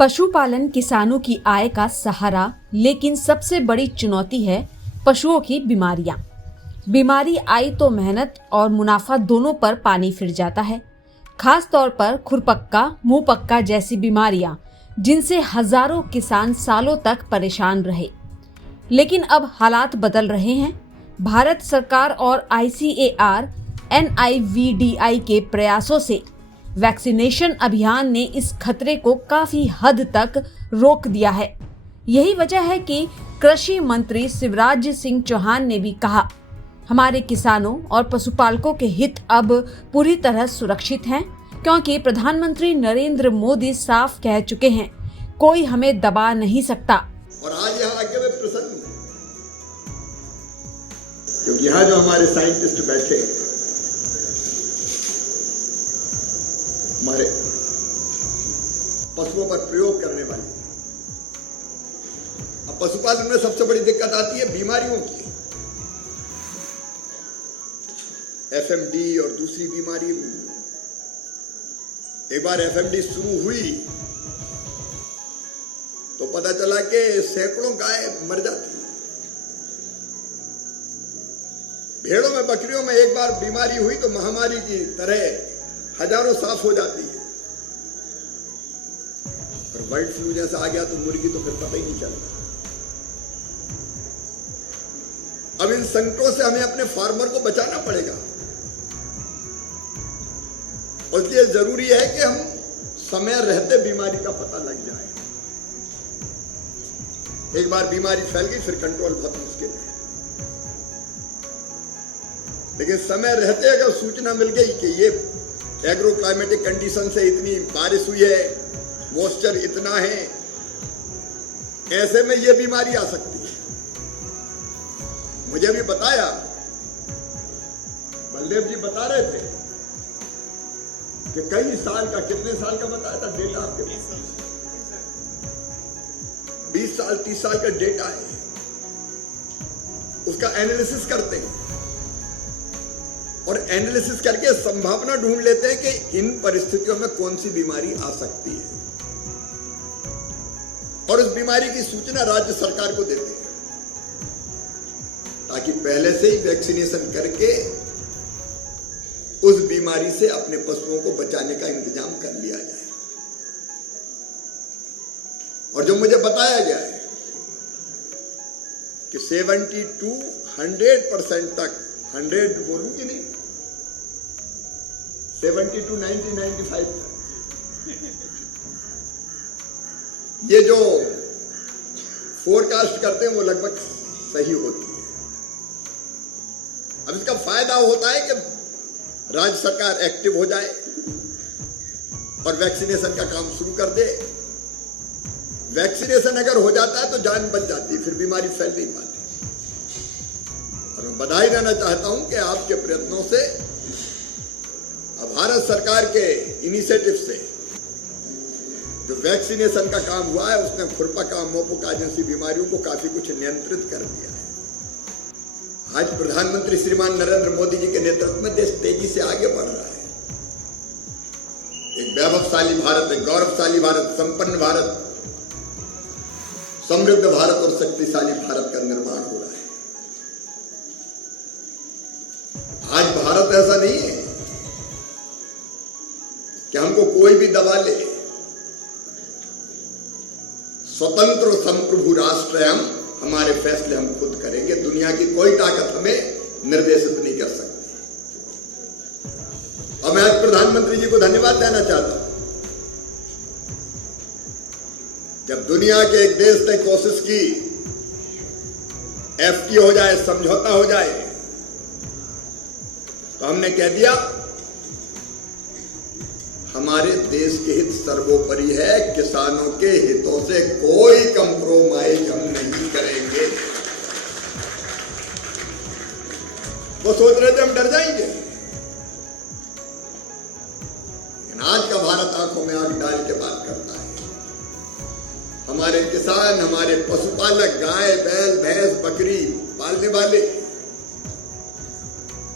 पशुपालन किसानों की आय का सहारा, लेकिन सबसे बड़ी चुनौती है पशुओं की बीमारियां। बीमारी आई तो मेहनत और मुनाफा दोनों पर पानी फिर जाता है। खास तौर पर खुरपक्का, मुंह पक्का जैसी बीमारियां, जिनसे हजारों किसान सालों तक परेशान रहे। लेकिन अब हालात बदल रहे हैं। भारत सरकार और ICAR NIVDI के प्रयासों से वैक्सीनेशन अभियान ने इस खतरे को काफी हद तक रोक दिया है। यही वजह है कि कृषि मंत्री शिवराज सिंह चौहान ने भी कहा, हमारे किसानों और पशुपालकों के हित अब पूरी तरह सुरक्षित हैं, क्योंकि प्रधानमंत्री नरेंद्र मोदी साफ कह चुके हैं, कोई हमें दबा नहीं सकता। और आज यहाँ आके मैं प्रसन्न हूँ, क्योंकि यहाँ जो हमारे साइंटिस्ट बैठे, हमारे पशुओं पर प्रयोग करने वाले। अब पशुपालन में सबसे बड़ी दिक्कत आती है बीमारियों की। FMD और दूसरी बीमारी। एक बार FMD शुरू हुई तो पता चला कि सैकड़ों गाय मर जाती। भेड़ों में, बकरियों में एक बार बीमारी हुई तो महामारी की तरह हजारों साफ हो जाती है। और बर्ड फ्लू जैसा आ गया तो मुर्गी तो फिर पता ही नहीं चलता। अब इन संकटों से हमें अपने फार्मर को बचाना पड़ेगा, और इसलिए जरूरी है कि हम समय रहते बीमारी का पता लग जाए। एक बार बीमारी फैल गई फिर कंट्रोल बहुत मुश्किल है, लेकिन समय रहते अगर सूचना मिल गई कि ये एग्रो क्लाइमेटिक कंडीशन से इतनी बारिश हुई है, मॉइस्चर इतना है, ऐसे में ये बीमारी आ सकती है। मुझे भी बताया, बलदेव जी बता रहे थे कि कई साल का, कितने साल का बताया था डेटा आपके पास? 20 साल 30 साल का डेटा है, उसका एनालिसिस करते हैं और एनालिसिस करके संभावना ढूंढ लेते हैं कि इन परिस्थितियों में कौन सी बीमारी आ सकती है, और उस बीमारी की सूचना राज्य सरकार को देते हैं, ताकि पहले से ही वैक्सीनेशन करके उस बीमारी से अपने पशुओं को बचाने का इंतजाम कर लिया जाए। और जो मुझे बताया गया है कि 70 to 100% तक, 100 बोलूं कि नहीं, 70 to 90, 95 तक ये जो फोरकास्ट करते हैं वो लगभग सही होती है। अब इसका फायदा होता है कि राज्य सरकार एक्टिव हो जाए और वैक्सीनेशन का काम शुरू कर दे। वैक्सीनेशन अगर हो जाता है तो जान बच जाती है, फिर बीमारी फैल नहीं पाती। और मैं बधाई देना चाहता हूं कि आपके प्रयत्नों से, भारत सरकार के इनिशिएटिव से जो वैक्सीनेशन का काम हुआ है, उसने खुरपका, मुंहपका जैसी बीमारियों को काफी कुछ नियंत्रित कर दिया है। आज प्रधानमंत्री श्रीमान नरेंद्र मोदी जी के नेतृत्व में देश तेजी से आगे बढ़ रहा है। एक वैभवशाली भारत, एक गौरवशाली भारत, संपन्न भारत, समृद्ध भारत और शक्तिशाली भारत का निर्माण हो रहा है। आज भारत ऐसा नहीं है कि हमको कोई भी दबा ले। स्वतंत्र संप्रभु राष्ट्र है हम, हमारे फैसले हम खुद करेंगे। दुनिया की कोई ताकत हमें निर्देशित नहीं कर सकती। और मैं आज प्रधानमंत्री जी को धन्यवाद देना चाहता हूं। जब दुनिया के एक देश ने कोशिश की FTA हो जाए, समझौता हो जाए, तो हमने कह दिया हमारे देश के हित सर्वोपरि है, किसानों के हितों से कोई कंप्रोमाइज हम नहीं करेंगे। वो सोच रहे थे हम डर जाएंगे, लेकिन आज का भारत आंखों में आंख डाल के बात करता है। हमारे किसान, हमारे पशुपालक, गाय, बैल, भैंस, बकरी पालने वाले,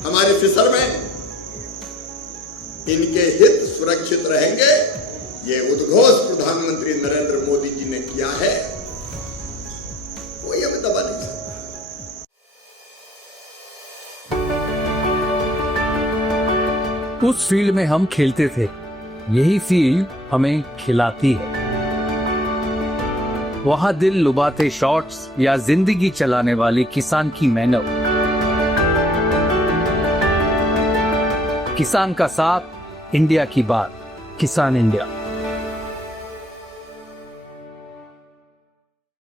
हमारे फिशरमैन, इनके हित सुरक्षित रहेंगे ये उद्घोष प्रधानमंत्री नरेंद्र मोदी जी ने किया है, कोई अब दबा नहीं सकता। उस फील्ड में हम खेलते थे, यही फील्ड हमें खिलाती है। वहां दिल लुभाते शॉट्स या जिंदगी चलाने वाले किसान की मेहनत, किसान का साथ, इंडिया की बात, किसान इंडिया।